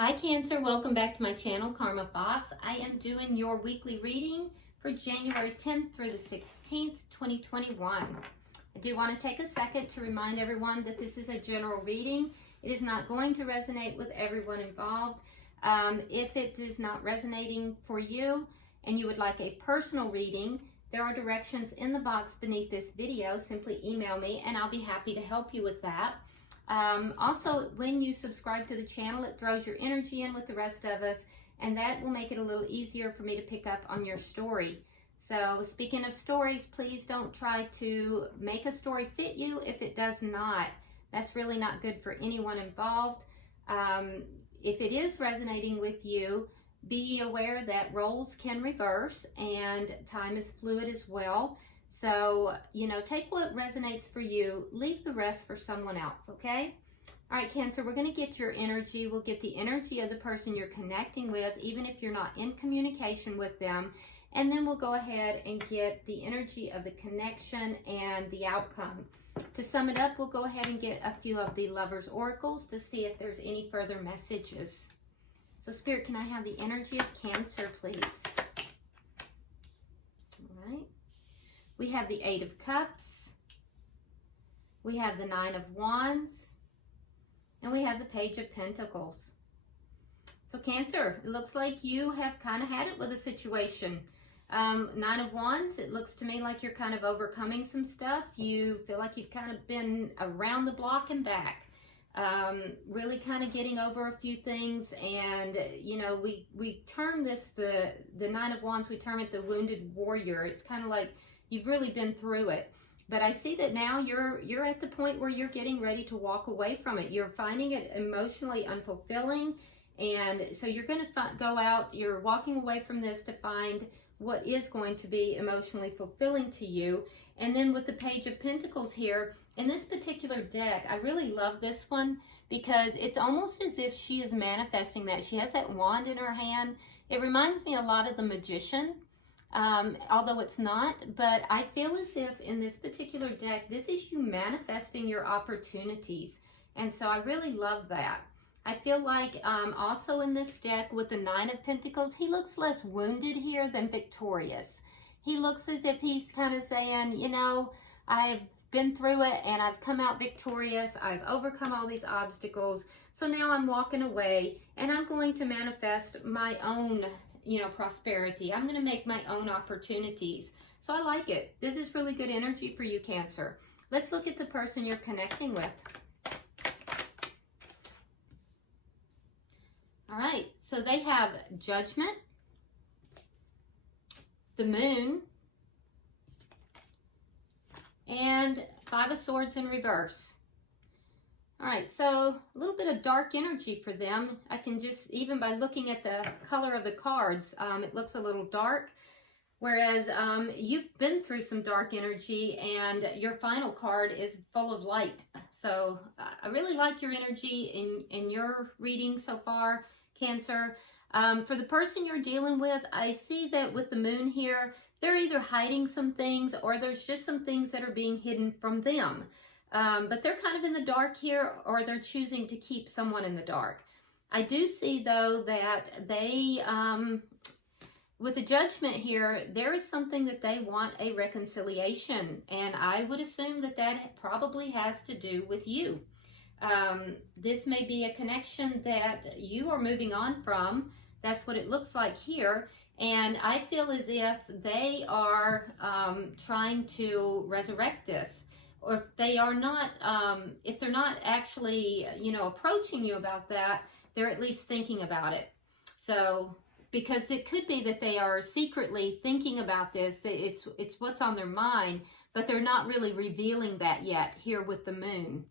Hi Cancer, welcome back to my channel, Karma Fox. I am doing your weekly reading for January 10th through the 16th, 2021. I do want to take a second to remind everyone that this is a general reading. It is not going to resonate with everyone involved. If it is not resonating for you and you would like a personal reading, there are directions in the box beneath this video. Simply email me and I'll be happy to help you with that. Also, when you subscribe to the channel, it throws your energy in with the rest of us, and that will make it a little easier for me to pick up on your story. So speaking of stories, please don't try to make a story fit you if it does not. That's really not good for anyone involved. If it is resonating with you, be aware that roles can reverse and time is fluid as well. So, take what resonates for you, leave the rest for someone else, okay? All right, Cancer, we're going to get your energy. We'll get the energy of the person you're connecting with, even if you're not in communication with them. And then we'll go ahead and get the energy of the connection and the outcome. To sum it up, we'll go ahead and get a few of the Lovers' Oracles to see if there's any further messages. So, Spirit, can I have the energy of Cancer, please? All right. We have the Eight of Cups, we have the Nine of Wands, and we have the Page of Pentacles. So Cancer, it looks like you have kind of had it with a situation. Nine of Wands, it looks to me like you're kind of overcoming some stuff. You feel like you've kind of been around the block and back. Really kind of getting over a few things, and we term this the Nine of Wands, we term it the wounded warrior. It's kind of like you've really been through it, but I see that now you're at the point where you're getting ready to walk away from it. You're finding it emotionally unfulfilling, and so you're going to go out, you're walking away from this to find what is going to be emotionally fulfilling to you. And then with the Page of Pentacles here, in this particular deck, I really love this one because it's almost as if she is manifesting that. She has that wand in her hand. It reminds me a lot of the Magician. Although it's not, but I feel as if in this particular deck, this is you manifesting your opportunities. And so I really love that. I feel like also in this deck with the Nine of Pentacles, he looks less wounded here than victorious. He looks as if he's kind of saying, I've been through it and I've come out victorious. I've overcome all these obstacles. So now I'm walking away and I'm going to manifest my own prosperity. I'm going to make my own opportunities. So I like it. This is really good energy for you, Cancer. Let's look at the person you're connecting with. All right, so they have Judgment, the Moon, and Five of Swords in reverse. All right, so a little bit of dark energy for them. I can just, even by looking at the color of the cards, it looks a little dark. Whereas you've been through some dark energy and your final card is full of light. So I really like your energy in your reading so far, Cancer. For the person you're dealing with, I see that with the Moon here, they're either hiding some things or there's just some things that are being hidden from them. But they're kind of in the dark here, or they're choosing to keep someone in the dark. I do see, though, that they, with the Judgment here, there is something that they want a reconciliation. And I would assume that that probably has to do with you. This may be a connection that you are moving on from. That's what it looks like here. And I feel as if they are trying to resurrect this. Or if they are not, if they're not actually, approaching you about that, they're at least thinking about it. So, because it could be that they are secretly thinking about this, that it's what's on their mind, but they're not really revealing that yet here with the Moon.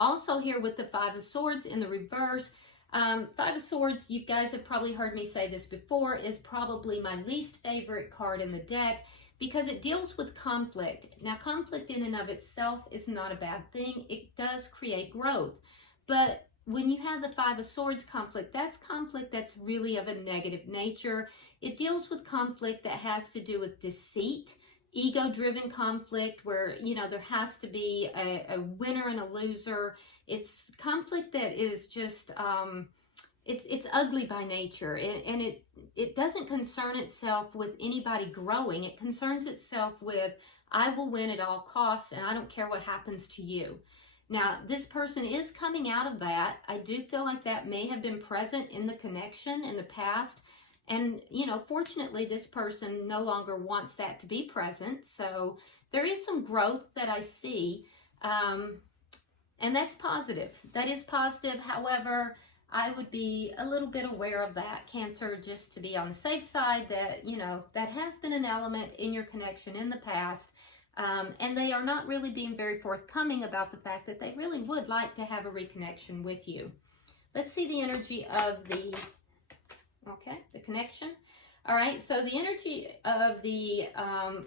Also here with the Five of Swords in the reverse, Five of Swords, you guys have probably heard me say this before, is probably my least favorite card in the deck, because it deals with conflict. Now, conflict in and of itself is not a bad thing. It does create growth. But when you have the Five of Swords conflict that's really of a negative nature. It deals with conflict that has to do with deceit, ego-driven conflict where, there has to be a winner and a loser. It's conflict that is just, it's ugly by nature, and it doesn't concern itself with anybody growing. It concerns itself with, I will win at all costs, and I don't care what happens to you. Now, this person is coming out of that. I do feel like that may have been present in the connection in the past. And, you know, fortunately, this person no longer wants that to be present. So there is some growth that I see. And that's positive. That is positive. However, I would be a little bit aware of that, Cancer, just to be on the safe side that, you know, that has been an element in your connection in the past. And they are not really being very forthcoming about the fact that they really would like to have a reconnection with you. Let's see the energy of the connection. All right, so the energy of the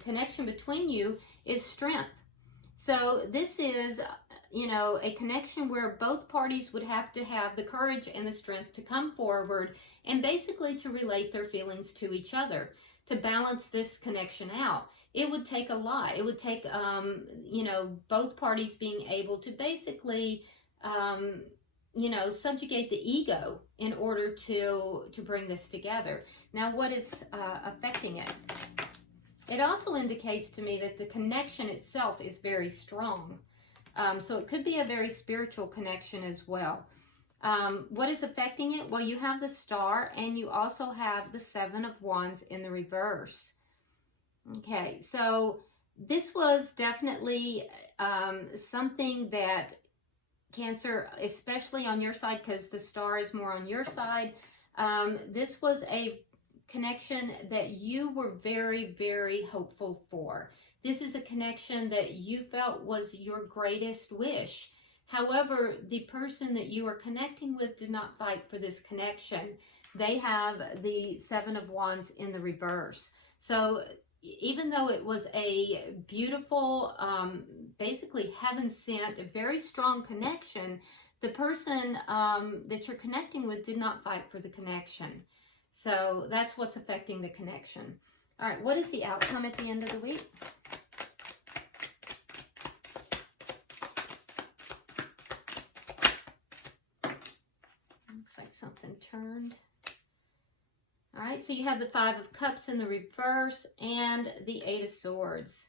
connection between you is strength. So this is, you know, a connection where both parties would have to have the courage and the strength to come forward and basically to relate their feelings to each other, to balance this connection out. It would take a lot. It would take, you know, both parties being able to basically, you know, subjugate the ego in order to bring this together. Now, what is affecting it? It also indicates to me that the connection itself is very strong. So it could be a very spiritual connection as well. What is affecting it? Well, you have the Star and you also have the Seven of Wands in the reverse. Okay, so this was definitely something that Cancer, especially on your side, because the Star is more on your side, this was a connection that you were very, very hopeful for. This is a connection that you felt was your greatest wish. However, the person that you are connecting with did not fight for this connection. They have the Seven of Wands in the reverse. So even though it was a beautiful, basically heaven-sent, a very strong connection, the person that you're connecting with did not fight for the connection. So that's what's affecting the connection. All right, what is the outcome at the end of the week? Looks like something turned. All right, so you have the Five of Cups in the reverse and the Eight of Swords.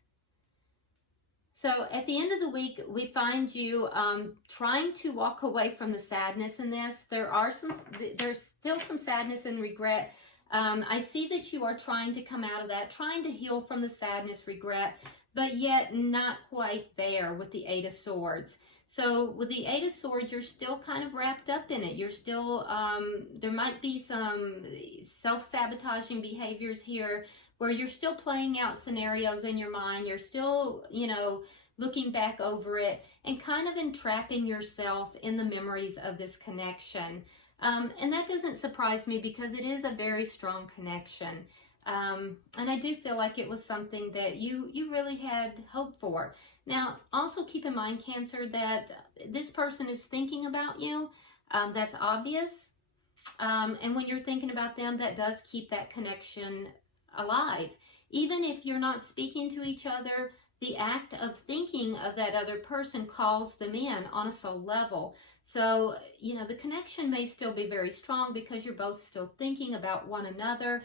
So at the end of the week, we find you trying to walk away from the sadness in this. There's still some sadness and regret. I see that you are trying to come out of that, trying to heal from the sadness, regret, but yet not quite there with the Eight of Swords. So with the Eight of Swords, you're still kind of wrapped up in it. You're still, there might be some self-sabotaging behaviors here where you're still playing out scenarios in your mind. You're still, you know, looking back over it and kind of entrapping yourself in the memories of this connection. And that doesn't surprise me because it is a very strong connection. And I do feel like it was something that you really had hope for. Now, also keep in mind, Cancer, that this person is thinking about you. That's obvious. And when you're thinking about them, that does keep that connection alive. Even if you're not speaking to each other, the act of thinking of that other person calls them in on a soul level. So, you know, the connection may still be very strong because you're both still thinking about one another.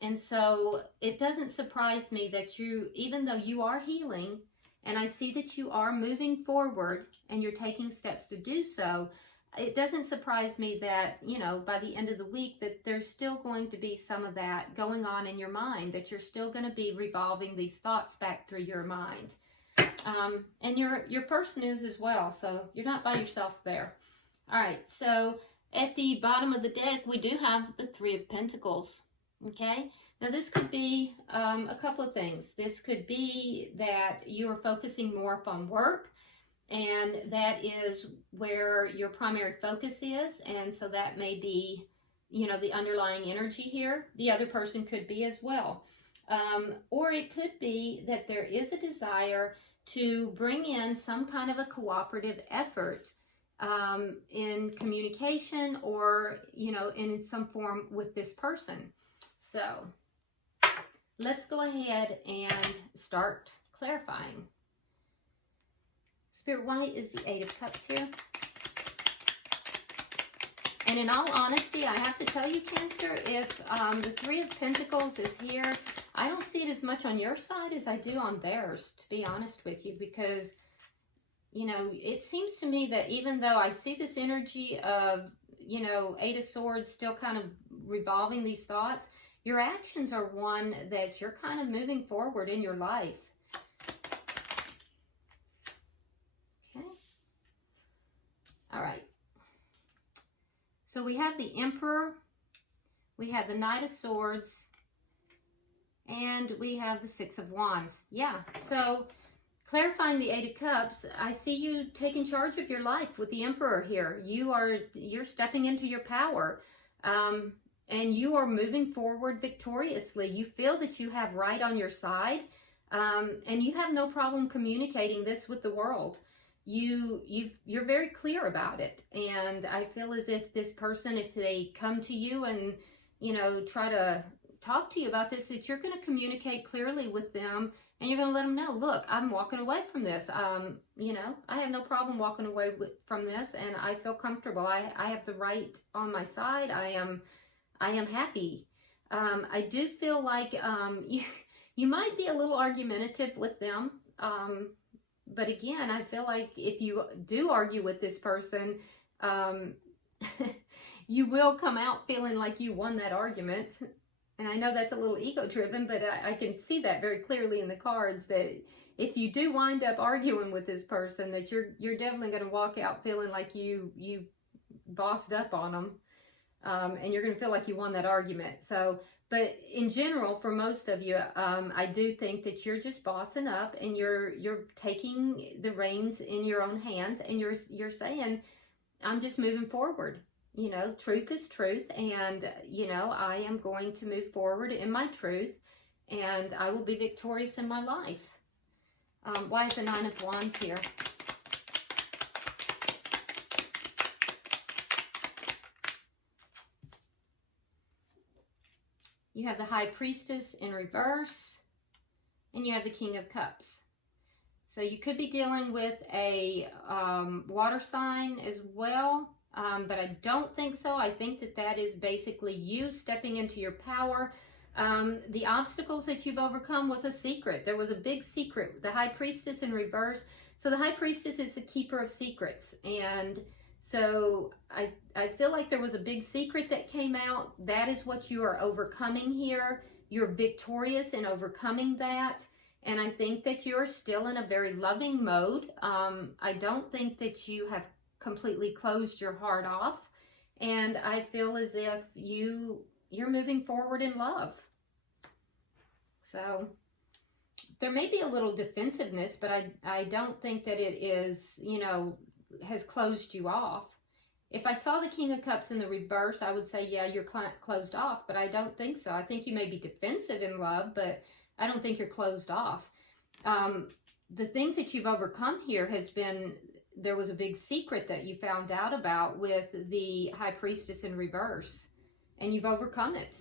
And so it doesn't surprise me that you, even though you are healing, and I see that you are moving forward and you're taking steps to do so, it doesn't surprise me that, you know, by the end of the week that there's still going to be some of that going on in your mind, that you're still going to be revolving these thoughts back through your mind. And your person is as well, so you're not by yourself there. All right, so at the bottom of the deck, we do have the Three of Pentacles, okay? Now, this could be a couple of things. This could be that you are focusing more upon work, and that is where your primary focus is, and so that may be, you know, the underlying energy here. The other person could be as well. Or it could be that there is a desire to bring in some kind of a cooperative effort in communication or, you know, in some form with this person. So let's go ahead and start clarifying. Spirit, why is the Eight of Cups here? And in all honesty, I have to tell you, Cancer, if the Three of Pentacles is here, I don't see it as much on your side as I do on theirs, to be honest with you, because, you know, it seems to me that even though I see this energy of, you know, Eight of Swords still kind of revolving these thoughts, your actions are one that you're kind of moving forward in your life. Okay. All right. So we have the Emperor, we have the Knight of Swords, and we have the Six of Wands. Yeah, so clarifying the Eight of Cups, I see you taking charge of your life with the Emperor here. You're stepping into your power, and you are moving forward victoriously. You feel that you have right on your side, and you have no problem communicating this with the world. You're very clear about it, and I feel as if this person, if they come to you and, you know, try to talk to you about this, that you're going to communicate clearly with them, and you're going to let them know, look, I'm walking away from this. You know, I have no problem walking away from this, and I feel comfortable. I have the right on my side. I am happy. I do feel like you might be a little argumentative with them. But again, I feel like if you do argue with this person, you will come out feeling like you won that argument. And I know that's a little ego-driven, but I can see that very clearly in the cards, that if you do wind up arguing with this person, that you're definitely going to walk out feeling like you bossed up on them, and you're going to feel like you won that argument. So, but in general, for most of you, I do think that you're just bossing up, and you're taking the reins in your own hands, and you're saying, I'm just moving forward. You know, truth is truth, and, you know, I am going to move forward in my truth, and I will be victorious in my life. Why is the Nine of Wands here? You have the High Priestess in reverse, and you have the King of Cups. So you could be dealing with a water sign as well, but I don't think so. I think that that is basically you stepping into your power. The obstacles that you've overcome was a secret. There was a big secret. The High Priestess in reverse. So the High Priestess is the keeper of secrets, and so I feel like there was a big secret that came out. That is what you are overcoming here. You're victorious in overcoming that. And I think that you're still in a very loving mode. I don't think that you have completely closed your heart off. And I feel as if you're moving forward in love. So there may be a little defensiveness, but I don't think that it is, you know, has closed you off. If I saw the King of Cups in the reverse, I would say, yeah, you're closed off, but I don't think so. I think you may be defensive in love, but I don't think you're closed off. The things that you've overcome here has been, there was a big secret that you found out about with the High Priestess in reverse, and you've overcome it.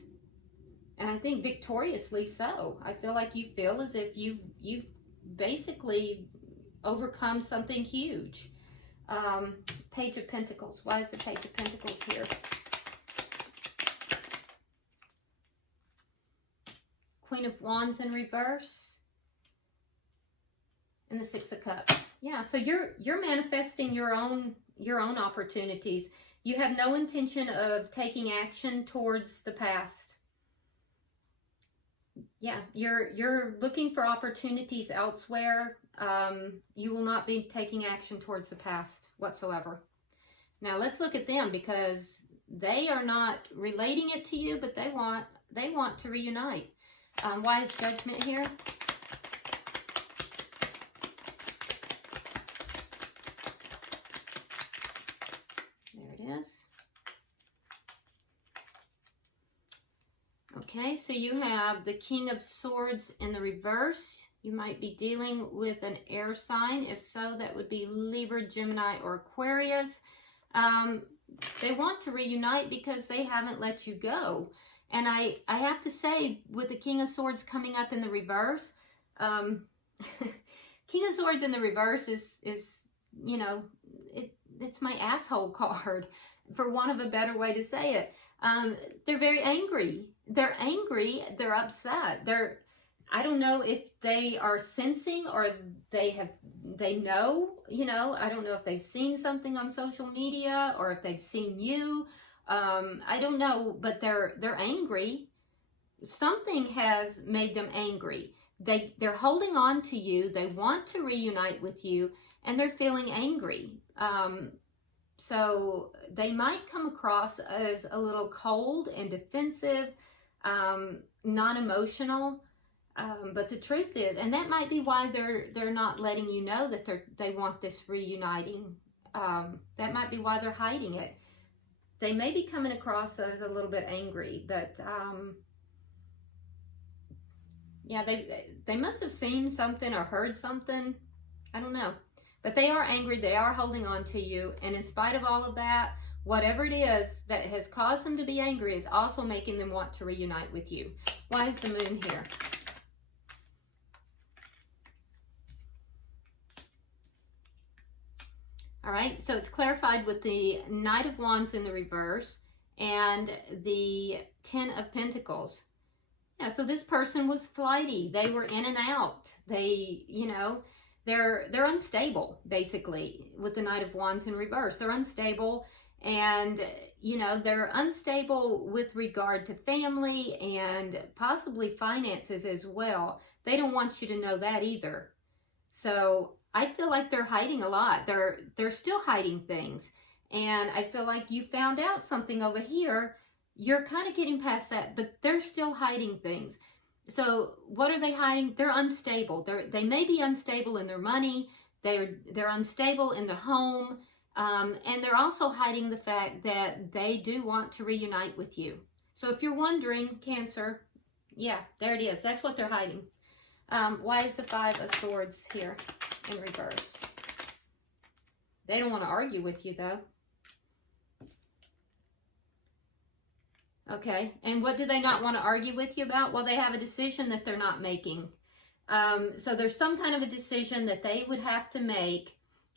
And I think victoriously so. I feel like you feel as if you've basically overcome something huge. Page of Pentacles. Why is the Page of Pentacles here? Queen of Wands in reverse, and the Six of Cups. Yeah, so you're manifesting your own opportunities. You have no intention of taking action towards the past. Yeah, you're looking for opportunities elsewhere. You will not be taking action towards the past whatsoever. Now let's look at them, because they are not relating it to you, but they want to reunite. Why is Judgment here? There it is. Okay, so you have the King of Swords in the reverse. You might be dealing with an air sign. If so, that would be Libra, Gemini, or Aquarius. They want to reunite because they haven't let you go. And I have to say, with the King of Swords coming up in the reverse, King of Swords in the reverse is you know, it's my asshole card. for want of a better way to say it. They're very angry. They're angry. They're upset. I don't know if they are sensing or they know, you know, I don't know if they've seen something on social media or if they've seen you. I don't know, but they're angry. Something has made them angry. They're holding on to you. They want to reunite with you, and they're feeling angry. So they might come across as a little cold and defensive, non-emotional. But the truth is, and that might be why they're not letting you know that they want this reuniting. That might be why they're hiding it. They may be coming across as a little bit angry, but yeah, they must have seen something or heard something. I don't know. But they are angry. They are holding on to you. And in spite of all of that, whatever it is that has caused them to be angry is also making them want to reunite with you. Why is the moon here? All right, so it's clarified with the Knight of Wands in the reverse and the Ten of Pentacles. Yeah, so this person was flighty. They were in and out. They, you know, they're unstable, basically, with the Knight of Wands in reverse. They're unstable, and, you know, they're unstable with regard to family and possibly finances as well. They don't want you to know that either. So I feel like they're hiding a lot. They're still hiding things. And I feel like you found out something over here. You're kind of getting past that, but they're still hiding things. So what are they hiding? They're unstable. They may be unstable in their money. They're unstable in the home. And they're also hiding the fact that they do want to reunite with you. So if you're wondering, Cancer, yeah, there it is. That's what they're hiding. Why is the Five of Swords here in reverse? They don't want to argue with you, though. Okay, and what do they not want to argue with you about? Well, they have a decision that they're not making. So there's some kind of a decision that they would have to make,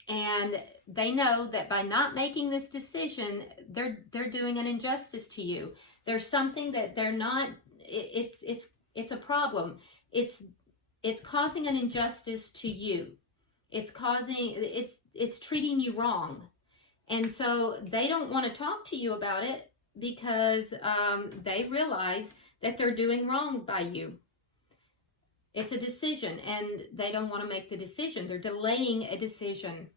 and they know that by not making this decision, they're doing an injustice to you. There's something that they're not. It's a problem. It's causing an injustice to you. It's treating you wrong, and so they don't want to talk to you about it, because they realize that they're doing wrong by you. It's a decision, and they don't want to make the decision. They're delaying a decision.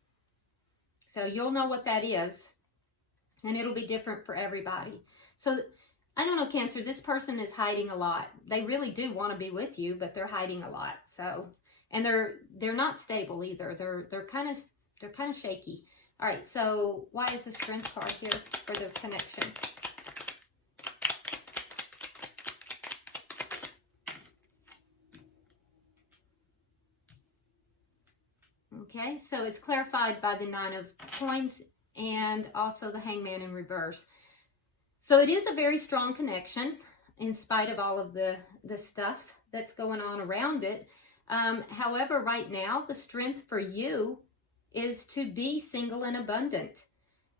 So you'll know what that is, and it'll be different for everybody. So I don't know, Cancer, this person is hiding a lot. They really do want to be with you, but they're hiding a lot. So, and they're not stable either. They're kind of shaky. All right, so why is the Strength card here for the connection? Okay, so it's clarified by the Nine of Coins and also the Hangman in reverse. So it is a very strong connection in spite of all of the stuff that's going on around it. However, right now, the strength for you is to be single and abundant.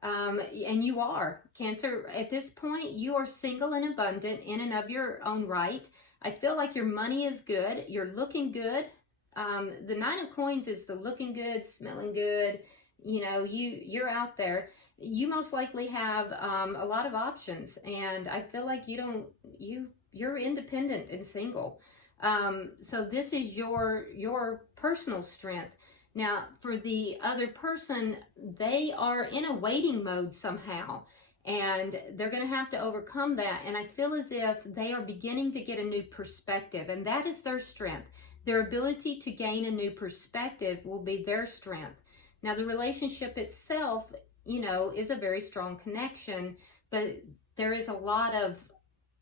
And you are, Cancer. At this point, you are single and abundant in and of your own right. I feel like your money is good. You're looking good. The Nine of Coins is the looking good, smelling good. You know, you're out there. You most likely have a lot of options, and I feel like you're independent and single. So this is your personal strength. Now, for the other person, they are in a waiting mode somehow, and they're going to have to overcome that. And I feel as if they are beginning to get a new perspective, and that is their strength. Their ability to gain a new perspective will be their strength. Now, the relationship itself, you know, is a very strong connection, but there is a lot of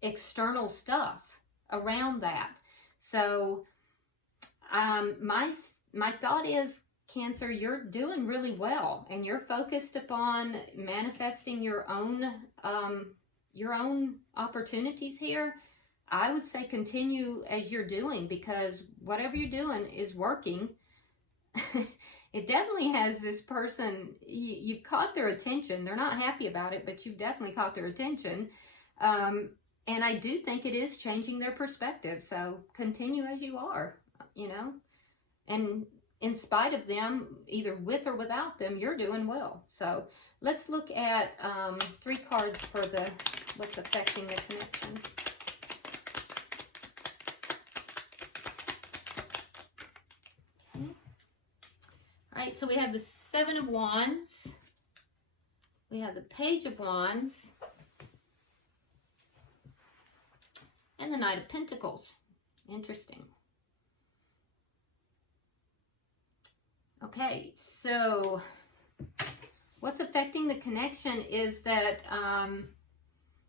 external stuff around that. So, my thought is, Cancer, you're doing really well, and you're focused upon manifesting your own opportunities here. I would say continue as you're doing, because whatever you're doing is working. it definitely has this person, you've caught their attention. They're not happy about it, but you've definitely caught their attention. And I do think it is changing their perspective. So continue as you are, you know, and in spite of them, either with or without them, you're doing well. So let's look at 3 cards for what's affecting the connection. Okay. All right, so we have the 7 of Wands. We have the Page of Wands. And the Knight of Pentacles. Interesting. Okay, so what's affecting the connection is that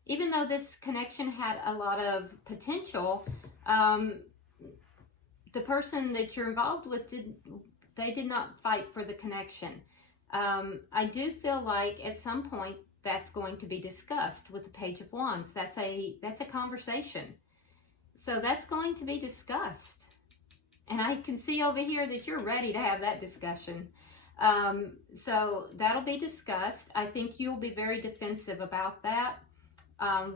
even though this connection had a lot of potential, the person that you're involved with did not fight for the connection. I do feel like at some point that's going to be discussed with the Page of Wands. That's a conversation. So that's going to be discussed. And I can see over here that you're ready to have that discussion. So that'll be discussed. I think you'll be very defensive about that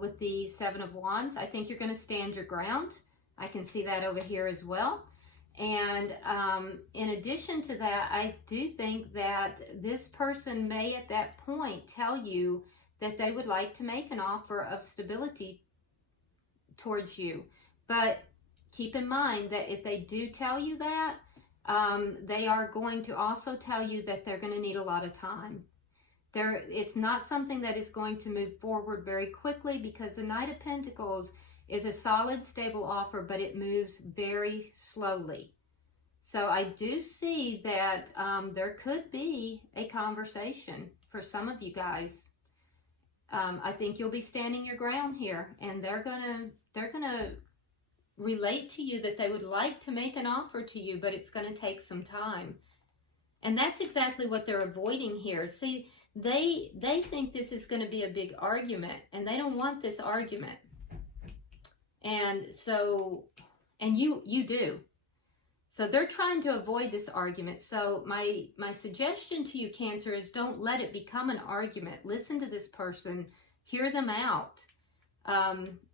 with the 7 of Wands. I think you're going to stand your ground. I can see that over here as well. And in addition to that, I do think that this person may at that point tell you that they would like to make an offer of stability towards you. But keep in mind that if they do tell you that, they are going to also tell you that they're going to need a lot of time. It's not something that is going to move forward very quickly, because the Knight of Pentacles is a solid, stable offer, but it moves very slowly. So I do see that there could be a conversation for some of you guys. I think you'll be standing your ground here, and they're gonna relate to you that they would like to make an offer to you, but it's going to take some time. And that's exactly what they're avoiding here. See, they think this is going to be a big argument, and they don't want this argument. And so, and you do. So they're trying to avoid this argument. So my suggestion to you, Cancer, is don't let it become an argument. Listen to this person, hear them out.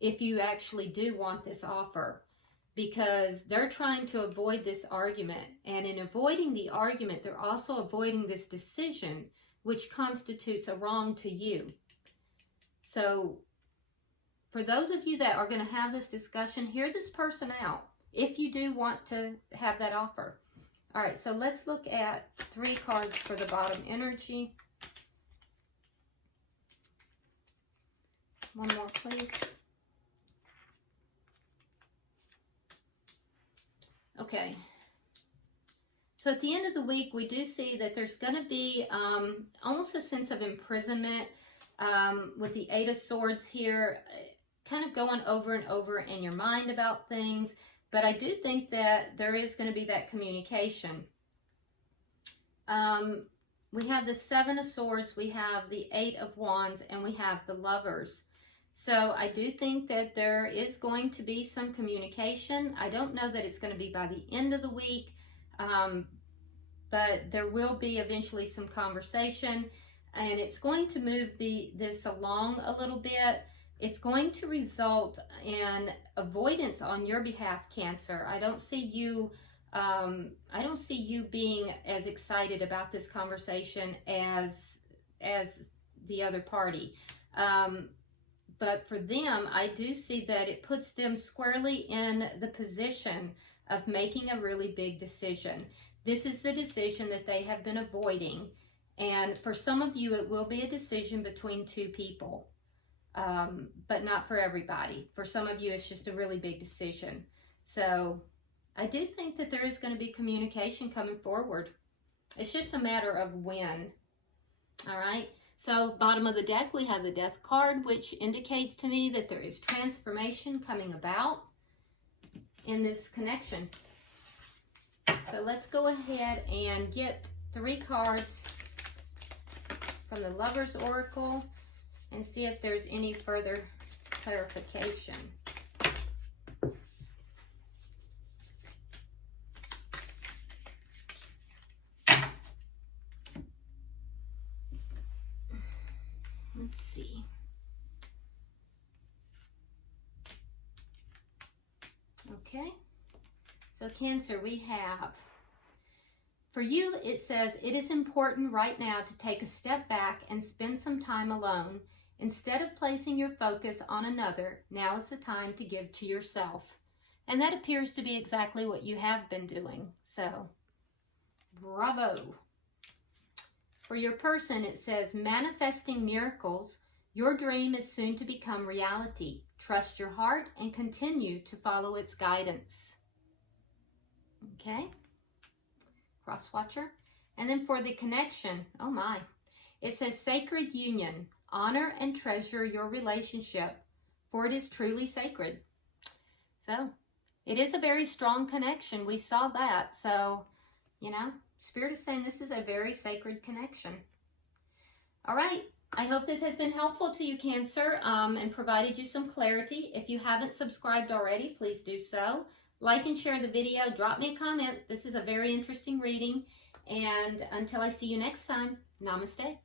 If you actually do want this offer, because they're trying to avoid this argument. And in avoiding the argument, they're also avoiding this decision, which constitutes a wrong to you. So for those of you that are going to have this discussion, hear this person out if you do want to have that offer. All right, so let's look at 3 cards for the bottom energy. One more, please. Okay. So at the end of the week, we do see that there's going to be almost a sense of imprisonment with the 8 of Swords here, kind of going over and over in your mind about things. But I do think that there is going to be that communication. We have the 7 of Swords, we have the 8 of Wands, and we have the Lovers. So I do think that there is going to be some communication. I don't know that it's going to be by the end of the week, but there will be eventually some conversation, and it's going to move this along a little bit. It's going to result in avoidance on your behalf, Cancer. I don't see you being as excited about this conversation as the other party. But for them, I do see that it puts them squarely in the position of making a really big decision. This is the decision that they have been avoiding. And for some of you, it will be a decision between 2 people. But not for everybody. For some of you, it's just a really big decision. So I do think that there is going to be communication coming forward. It's just a matter of when. All right. So bottom of the deck, we have the Death card, which indicates to me that there is transformation coming about in this connection. So let's go ahead and get 3 cards from the Lovers Oracle and see if there's any further clarification. Okay, so Cancer, we have, for you, it says, it is important right now to take a step back and spend some time alone. Instead of placing your focus on another, now is the time to give to yourself. And that appears to be exactly what you have been doing. So, bravo. For your person, it says, manifesting miracles. Your dream is soon to become reality. Trust your heart and continue to follow its guidance. Okay. Cross watcher. And then for the connection, oh my, it says sacred union. Honor and treasure your relationship, for it is truly sacred. So, it is a very strong connection. We saw that. So, you know, Spirit is saying this is a very sacred connection. All right. I hope this has been helpful to you, Cancer, and provided you some clarity. If you haven't subscribed already, please do so. Like and share the video. Drop me a comment. This is a very interesting reading. And until I see you next time, namaste.